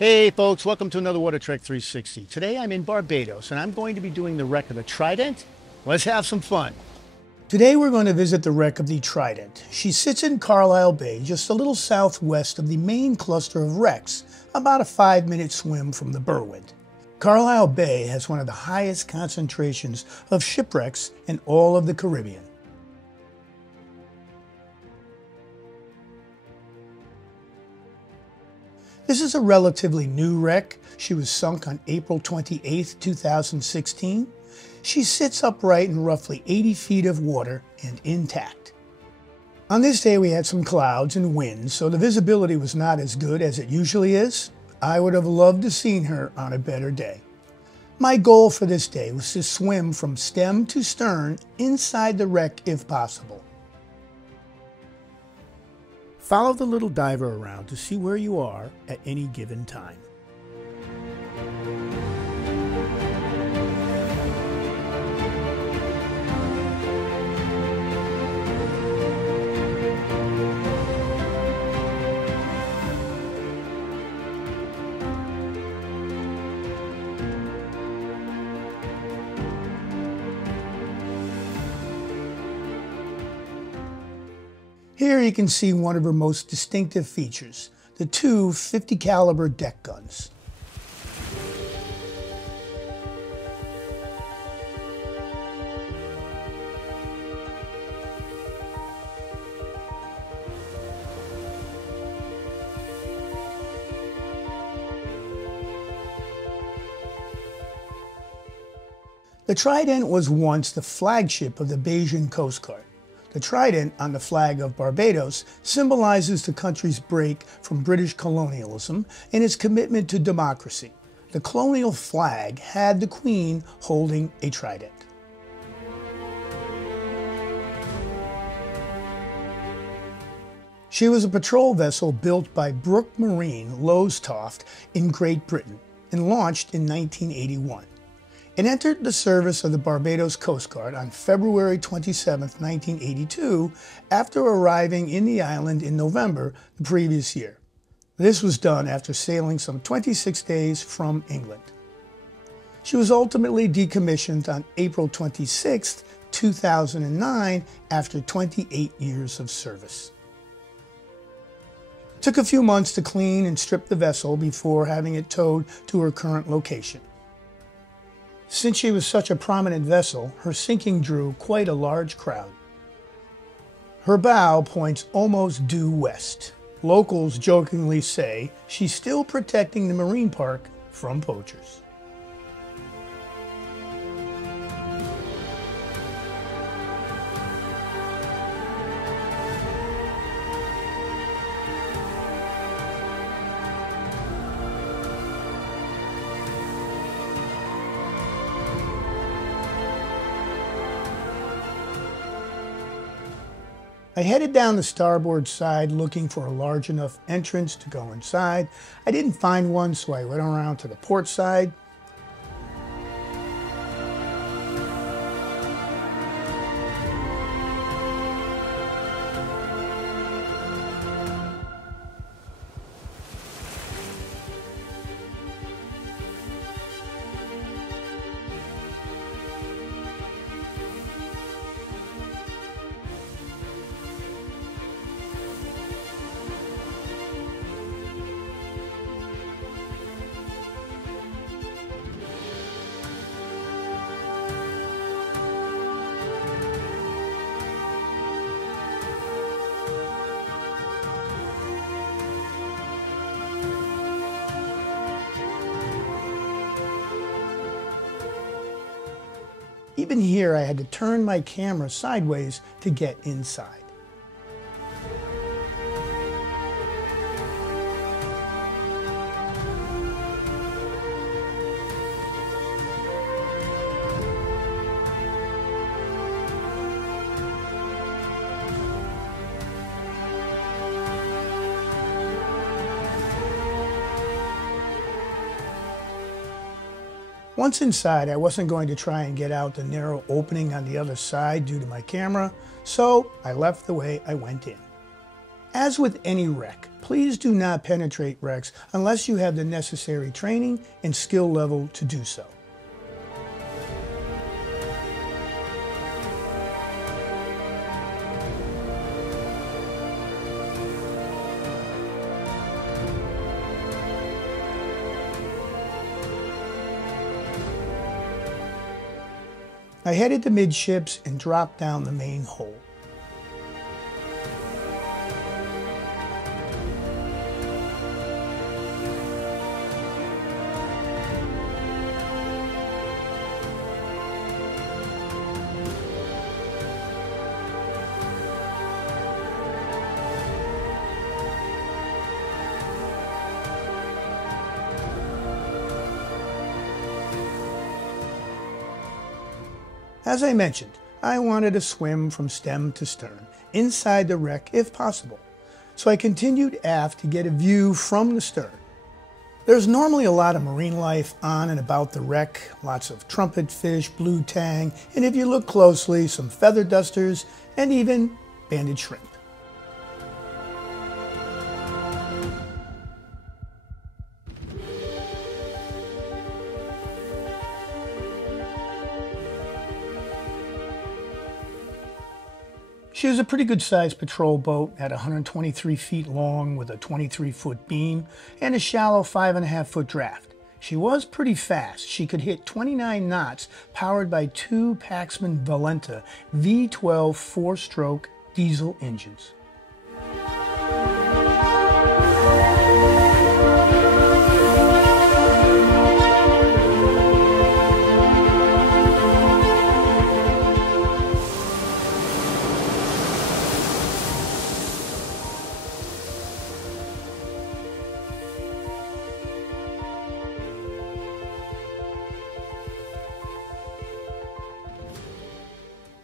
Hey folks, welcome to another WaterTrek 360. Today I'm in Barbados and I'm going to be doing the wreck of the Trident. Let's have some fun. Today we're going to visit the wreck of the Trident. She sits in Carlisle Bay, just a little southwest of the main cluster of wrecks, about a 5-minute swim from the Berwind. Carlisle Bay has one of the highest concentrations of shipwrecks in all of the Caribbean. This is a relatively new wreck. She was sunk on April 28, 2016. She sits upright in roughly 80 feet of water and intact. On this day we had some clouds and wind, so the visibility was not as good as it usually is. I would have loved to seen her on a better day. My goal for this day was to swim from stem to stern inside the wreck if possible. Follow the little diver around to see where you are at any given time. Here you can see one of her most distinctive features, the two 50 caliber deck guns. The Trident was once the flagship of the Barbados Coast Guard. The Trident on the flag of Barbados symbolizes the country's break from British colonialism and its commitment to democracy. The colonial flag had the Queen holding a trident. She was a patrol vessel built by Barbados Marine, Lowestoft in Great Britain and launched in 1981. It entered the service of the Barbados Coast Guard on February 27, 1982, after arriving in the island in November the previous year. This was done after sailing some 26 days from England. She was ultimately decommissioned on April 26, 2009, after 28 years of service. It took a few months to clean and strip the vessel before having it towed to her current location. Since she was such a prominent vessel, her sinking drew quite a large crowd. Her bow points almost due west. Locals jokingly say she's still protecting the marine park from poachers. I headed down the starboard side looking for a large enough entrance to go inside. I didn't find one, so I went around to the port side. Even here, I had to turn my camera sideways to get inside. Once inside, I wasn't going to try and get out the narrow opening on the other side due to my camera, so I left the way I went in. As with any wreck, please do not penetrate wrecks unless you have the necessary training and skill level to do so. I headed to midships and dropped down the main hold. As I mentioned, I wanted to swim from stem to stern, inside the wreck if possible, so I continued aft to get a view from the stern. There's normally a lot of marine life on and about the wreck, lots of trumpet fish, blue tang, and if you look closely, some feather dusters, and even banded shrimp. She was a pretty good sized patrol boat at 123 feet long with a 23-foot beam and a shallow 5.5-foot draft. She was pretty fast. She could hit 29 knots powered by two Paxman Valenta V12 4-stroke diesel engines.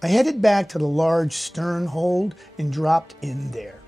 I headed back to the large stern hold and dropped in there.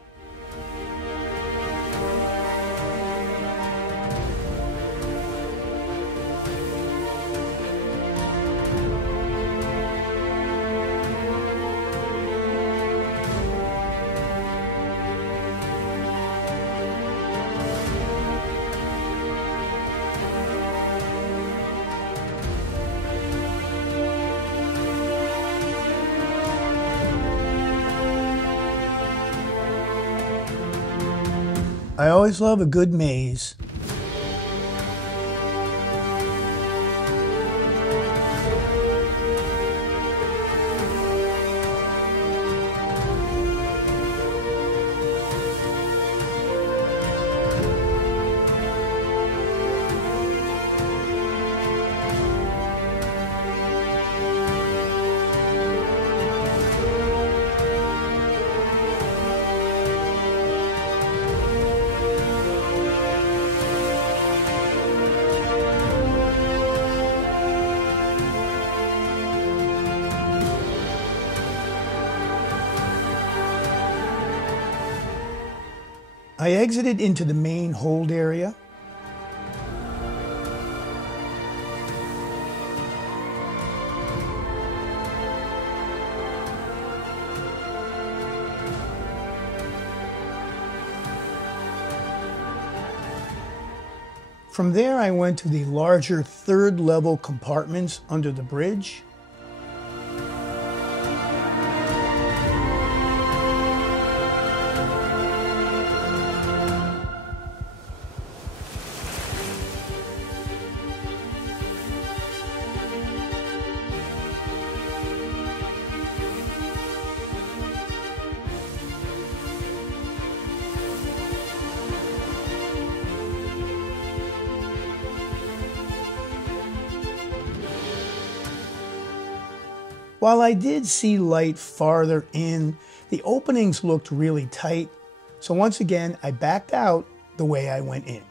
I always love a good maze. I exited into the main hold area. From there, I went to the larger third-level compartments under the bridge. While I did see light farther in, the openings looked really tight, so once again I backed out the way I went in.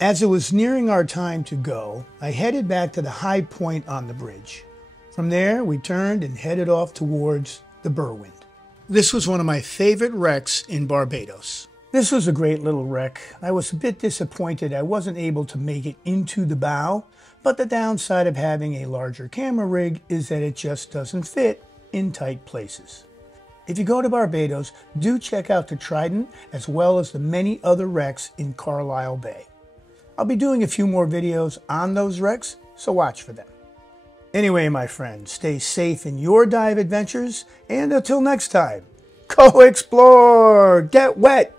As it was nearing our time to go, I headed back to the high point on the bridge. From there, we turned and headed off towards the Berwind. This was one of my favorite wrecks in Barbados. This was a great little wreck. I was a bit disappointed I wasn't able to make it into the bow, But the downside of having a larger camera rig is that it just doesn't fit in tight places. If you go to Barbados, do check out the Trident as well as the many other wrecks in Carlisle Bay. I'll be doing a few more videos on those wrecks, so watch for them. Anyway, my friends, stay safe in your dive adventures, and until next time, go explore, get wet,